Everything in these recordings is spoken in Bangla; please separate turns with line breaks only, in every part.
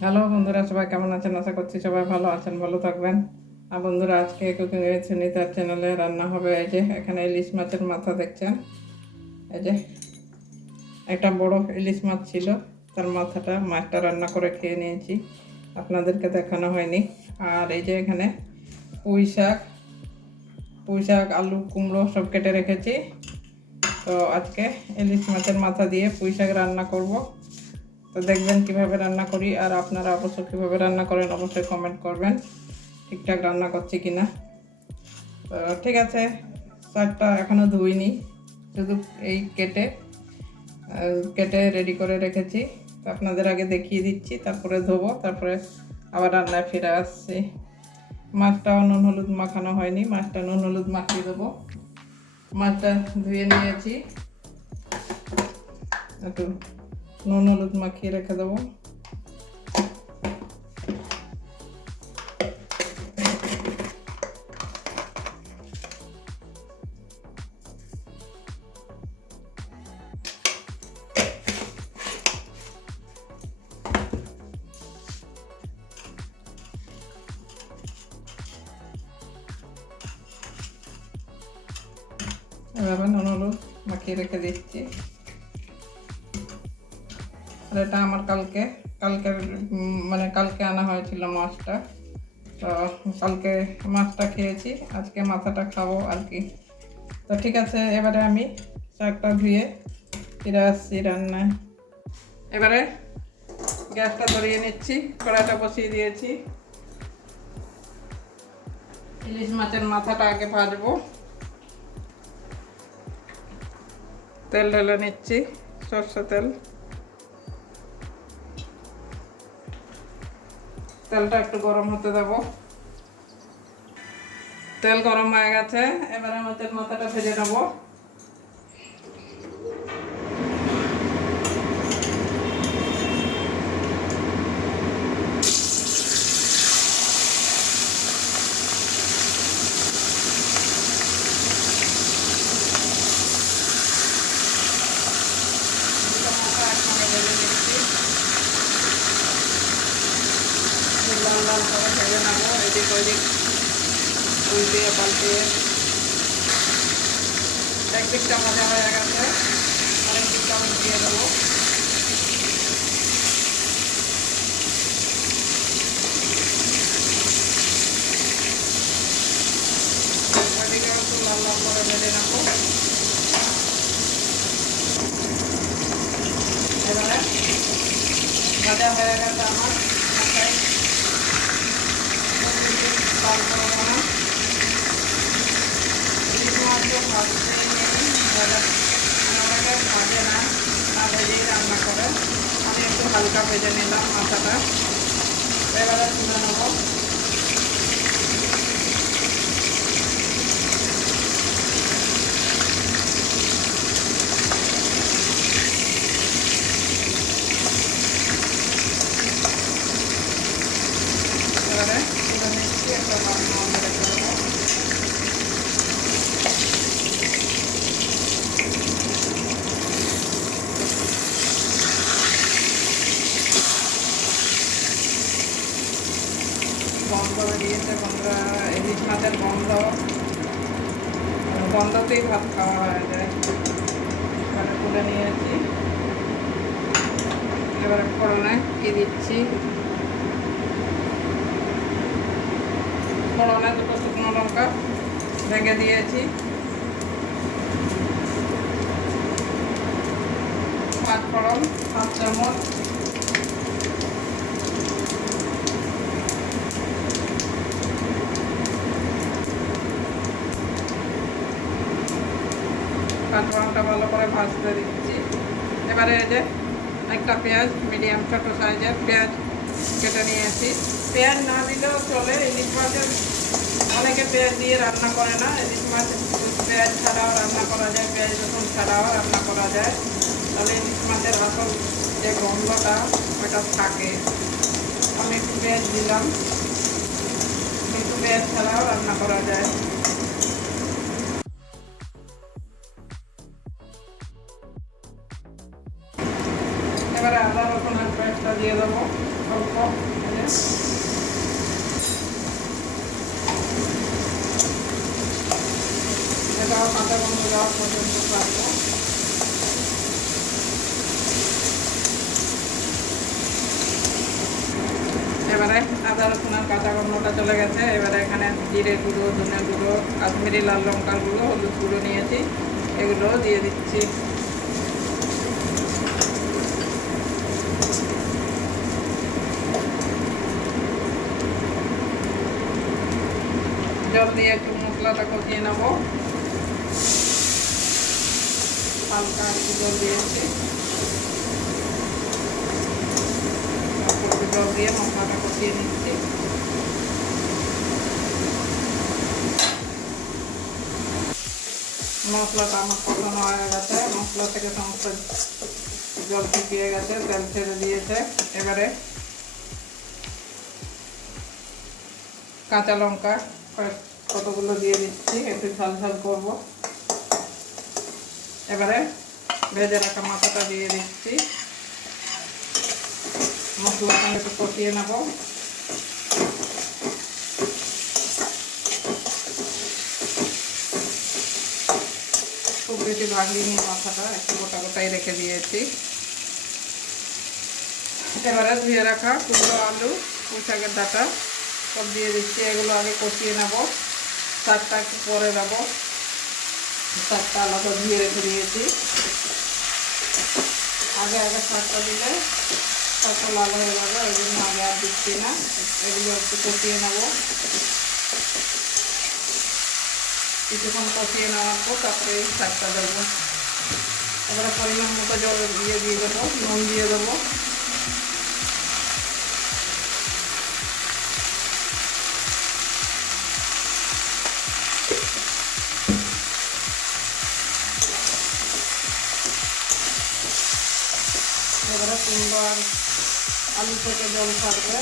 হ্যালো বন্ধুরা, সবাই কেমন আছেন? আশা করছি সবাই ভালো আছেন, ভালো থাকবেন। আর বন্ধুরা, আজকে কুকিং এর সুনিতার চ্যানেলে রান্না হবে। এই যে, এখানে ইলিশ মাছের মাথা দেখছেন? এই যে, একটা বড় ইলিশ মাছ ছিল, তার মাথাটা মাছটা রান্না করে খেয়ে নিয়েছি। আপনাদেরকে দেখানো হয়নি। আর এই যে, এখানে পুঁই শাক পুঁই শাক, আলু, কুমড়ো সব কেটে রেখেছি। তো আজকে ইলিশ মাছের মাথা দিয়ে পুঁই শাক রান্না করব। তো দেখবেন কীভাবে রান্না করি আর আপনারা অবশ্য কীভাবে রান্না করেন অবশ্যই কমেন্ট করবেন, ঠিকঠাক রান্না করছি কিনা। তো ঠিক আছে শাকটা এখনও ধুইনি, শুধু এই কেটে কেটে রেডি করে রেখেছি। তো আপনাদের আগে দেখিয়ে দিচ্ছি, তারপরে ধোবো, তারপরে আবার রান্নায় ফিরে আসছি। মাছটাও নুন হলুদ মাখানো হয়নি, মাছটা নুন হলুদ মাখিয়ে দেবো। মাছটা ধুয়ে নিয়েছি। একটু নুন হলুদ মাখিয়ে রেখে দেবো এভাবে নুন হলুদ মাখিয়ে রেখে দিচ্ছি আর এটা আমার কালকে কালকে মানে কালকে আনা হয়েছিল মাছটা। তো কালকে মাছটা খেয়েছি, আজকে মাথাটা খাব আর কি। তো ঠিক আছে, এবারে আমি শাকটা ধুয়ে ফিরে আসছি রান্নায়। এবারে গ্যাসটা ধরিয়ে নিচ্ছি, কড়াইটা বসিয়ে দিয়েছি। ইলিশ মাছের মাথাটা আগে ভাজবো। তেল ঢেলে নিচ্ছি, সর্ষে তেল। তেলটা একটু গরম হতে দেব। তেল গরম হয়ে গেছে এবারে তেল মাথাটা ভেজে নেব দুটো মাথা একসঙ্গে ভেজে নিচ্ছি লাল লাল করে ভেজে নেব উল্টে পাল্টে। পাল্টিয়ে একদিকটা মজা হয়ে গেছে আরেক দিকটা আমি দিয়ে দেবো ওইদিকে একটু লাল লাল করে ভেজে নেব এবারে ভাজা হয়ে গেছে আমার মাথায় লাল করে দেবো ইলিশ মাছও ভাজতে নেই ভাজা না না ভেজেই রান্না করে আমি একটু হালকা ভেজে নিলাম মাথাটা এবারে তুলে নেব এবারে তুলে নিচ্ছি একটা বাটি মধ্যে রেখে দেবো গন্ধ বেরিয়েছে বন্ধুরা ইলিশ মাছের গন্ধ গন্ধতেই ভাত খাওয়া হয়ে যায়। এবারে তুলে নিয়েছি। এবারে ফোড়নে কি দিচ্ছি? ফোড়নে দুটো শুকনো লঙ্কা ভেঙে দিয়েছি। পাঁচ ফোড়ন, পাঁচ চামচ পাঁচফোড়নটা ভালো করে ভাজতে দিচ্ছি। এবারে এই যে একটা পেঁয়াজ মিডিয়াম ছোট সাইজের পেঁয়াজ কেটে নিয়েছি পেঁয়াজ না দিলেও চলে, ইলিশ মাছের অনেকে পেঁয়াজ দিয়ে রান্না করে না। ইলিশ মাছ পেঁয়াজ ছাড়াও রান্না করা যায়, পেঁয়াজ রসুন ছাড়াও রান্না করা যায়। তাহলে ইলিশ মাছের আসল যে গন্ধটা ওটা থাকে। আমি একটু পেঁয়াজ দিলাম। কিন্তু পেঁয়াজ ছাড়াও রান্না করা যায়। এবারে আদা রসুন আর পেঁয়াজটা দিয়ে দেবো, অল্প এটাও কাঁচা গন্ধ দেওয়া পর্যন্ত পারব। এবারে আদা, রসুন আর কাঁচা গন্ধটা চলে গেছে। এবারে এখানে জিরে গুঁড়ো, ধনে গুঁড়ো, কাশ্মীরি লাল লঙ্কার গুঁড়ো, হলুদ গুঁড়ো নিয়েছি। এগুলো দিয়ে দিচ্ছি। জল দিয়ে একটু মশলাটা কষিয়ে নেব। হালকা একটু জল দিয়েছি। জল দিয়ে মশলাটা কষিয়ে নিচ্ছি। মশলাটা আমার কষানো হয়ে গেছে। মশলা থেকে সমস্ত জল শুকিয়ে গেছে, তেল ছেড়ে দিয়েছে। এবারে কাঁচা লঙ্কা কতগুলো দিয়ে দিচ্ছি, একটু ঝাল ঝাল করব। এবারে ভেজে রাখা মাথাটা দিয়ে দিচ্ছি। মশলাটা একটু কষিয়ে নেব। খুব বেশি ভাগিয়ে মাথাটা, একটু গোটা গোটাই রেখে দিয়েছি। এবারে ধুয়ে রাখা কুমড়ো আলু পুঁশাকের ডাটা, সব দিয়ে দিচ্ছি। এগুলো আগে কষিয়ে নেব। শাকটা একটু পরে দেব শাকটা আলাদা ধুয়ে রেখে দিয়েছি। আগে আগে শাকটা দিলে শাকটা লাল হয়ে যাবে ওই জন্য আগে আর দিচ্ছি না। এগুলো একটু কষিয়ে নেব। কিছুক্ষণ কষিয়ে নেওয়ার পর তারপরে শাকটা দেবো। এবারে পরিমাণ মতো জল দিয়ে দিয়ে দেবো, নুন দিয়ে দেবো। এবারে আলু থেকে জল ছাড়বে।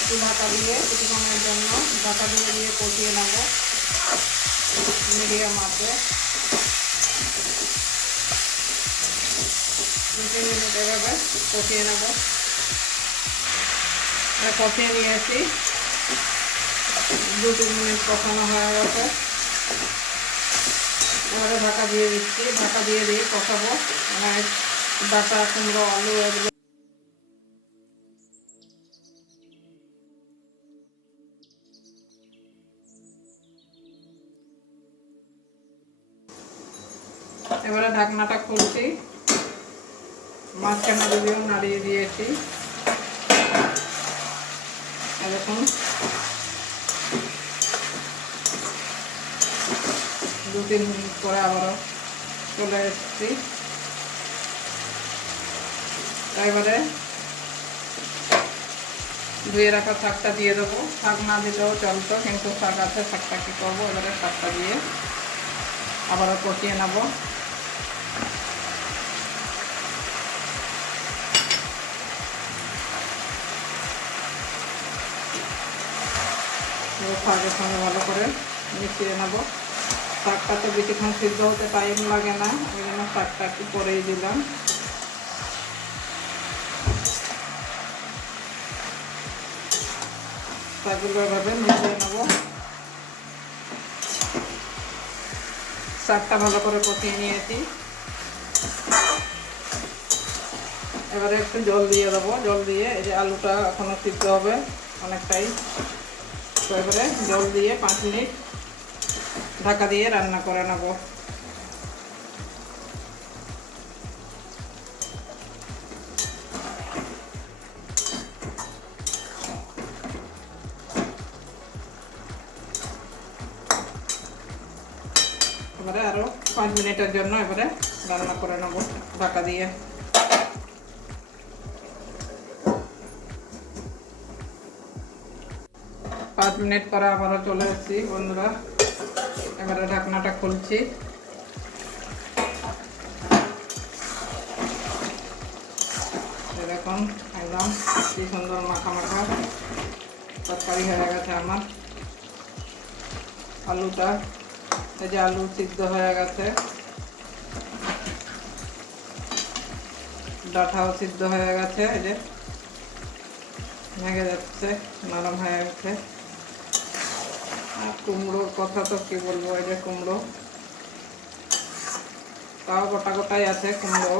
একটু ঢাকা দিয়ে কিছুক্ষণের জন্য ঢাকা দিয়ে দিয়ে কষিয়ে নেব। মিডিয়াম আছে। দু তিন মিনিট এভাবে কষিয়ে নেব। কষিয়ে নিয়েছি। দু তিন মিনিট কষানো হয়ে গেছে। এবারে ঢাকা দিয়ে দিচ্ছি। ঢাকা দিয়ে দিয়ে কষাবো। মানে ডাটা কুমড়ো, আলু, এগুলো। এবারে ঢাকনাটা খুলছি। মাঝখানে দিয়েও নাড়িয়ে দিয়েছি। এরকম। দু তিন মিনিট পরে আবারও চলে এসেছি। এবারে। ধুয়ে রাখা শাকটা দিয়ে দেবো। শাক না দিলেও চলতো কিন্তু শাক আছে, শাকটা কী করব? এবারে শাকটা দিয়ে আবারও কষিয়ে নেব। শাকের সঙ্গে ভালো করে মিশিয়ে নেব। শাকটা তো বেশিক্ষণ সিদ্ধ হতে টাইম লাগে না, ওই জন্য শাকটা একটু পরেই দিলাম। শাকগুলো এভাবে মিশিয়ে নেব। শাকটা ভালো করে কষিয়ে নিয়েছি। এবারে একটু জল দিয়ে দেবো। জল দিয়ে এই যে আলুটা এখনও সিদ্ধ হবে অনেকটাই। তো এবারে জল দিয়ে পাঁচ মিনিট ঢাকা দিয়ে রান্না করে নেব। পাঁচ মিনিটের জন্য এবারে রান্না করে নেব, ঢাকা দিয়ে। পাঁচ মিনিট পরে আবারও চলে এসেছি বন্ধুরা। এবারে ঢাকনাটা খুলছি। দেখুন একদম কি সুন্দর মাখা মাখা তরকারি হয়ে গেছে আমার। আলুটা এই যে আলু সিদ্ধ হয়ে গেছে। ডাঁটাও সিদ্ধ হয়ে গেছে, এই যে ভেঙে যাচ্ছে, নরম হয়ে গেছে। আর কুমড়োর কথা তো কি বলব, এই যে কুমড়ো। তাও গোটা গোটাই আছে কুমড়ো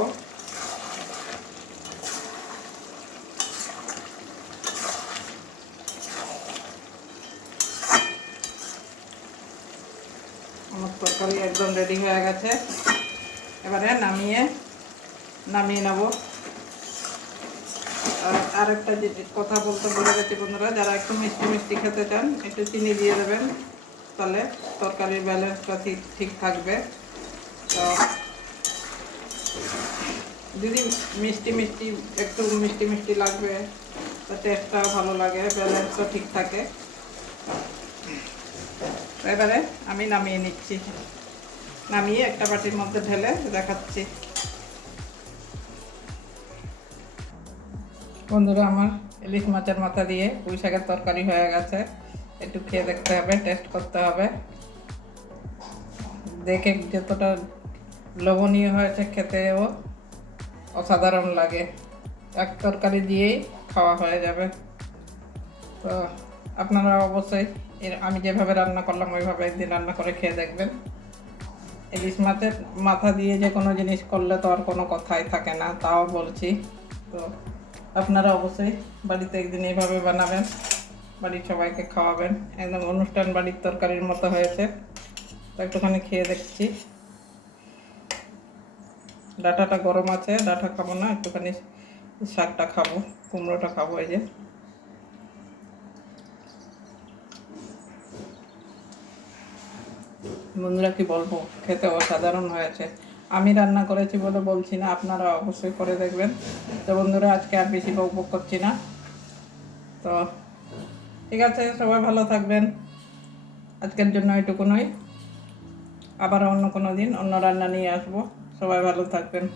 আমার তরকারি একদম রেডি হয়ে গেছে। এবারে নামিয়ে নামিয়ে নেব। আর একটা কথা বলতে বলে গেছি বন্ধুরা, যারা একটু মিষ্টি মিষ্টি খেতে চান, একটু চিনি দিয়ে দেবেন, তাহলে তরকারির ব্যালেন্সটা ঠিক ঠিক থাকবে। তো যদি মিষ্টি মিষ্টি, একটু মিষ্টি মিষ্টি লাগবে, তো টেস্টটাও ভালো লাগে ব্যালেন্সটা ঠিক থাকে। এবারে আমি নামিয়ে নিচ্ছি। নামিয়ে একটা বাটির মধ্যে ঢেলে দেখাচ্ছি। বন্ধুরা, আমার ইলিশ মাছের মাথা দিয়ে পুঁই শাকের তরকারি হয়ে গেছে। একটু খেয়ে দেখতে হবে, টেস্ট করতে হবে। দেখে যতটা লোভনীয় হয়েছে খেতেও অসাধারণ লাগে। এক তরকারি দিয়েই খাওয়া হয়ে যাবে। তো আপনারা অবশ্যই এর- আমি যেভাবে রান্না করলাম, ওইভাবে একদিন রান্না করে খেয়ে দেখবেন। ইলিশ মাছের মাথা দিয়ে যে কোনো জিনিস করলে তো আর কোনো কথাই থাকে না, তাও বলছি। তো আপনারা অবশ্যই বাড়িতে একদিন এইভাবে বানাবেন, বাড়ির সবাইকে খাওয়াবেন। একদম অনুষ্ঠান বাড়ির তরকারির মতো হয়েছে। তো একটুখানি খেয়ে দেখছি। ডাটাটা গরম আছে, ডাটা খাব না, একটুখানি শাকটা খাব, কুমড়োটা খাব এই যে। বন্ধুরা কি বলব? খেতে অসাধারণ হয়েছে। আমি রান্না করেছি বলে বলছি না, আপনারা অবশ্যই করে দেখবেন। তো বন্ধুরা, আজকে আর বেশি বক বক করছি না। তো ঠিক আছে, সবাই ভালো থাকবেন। আজকের জন্য এটুকুনই। আবার অন্য কোনো দিন অন্য রান্না নিয়ে আসব। সবাই ভালো থাকবেন।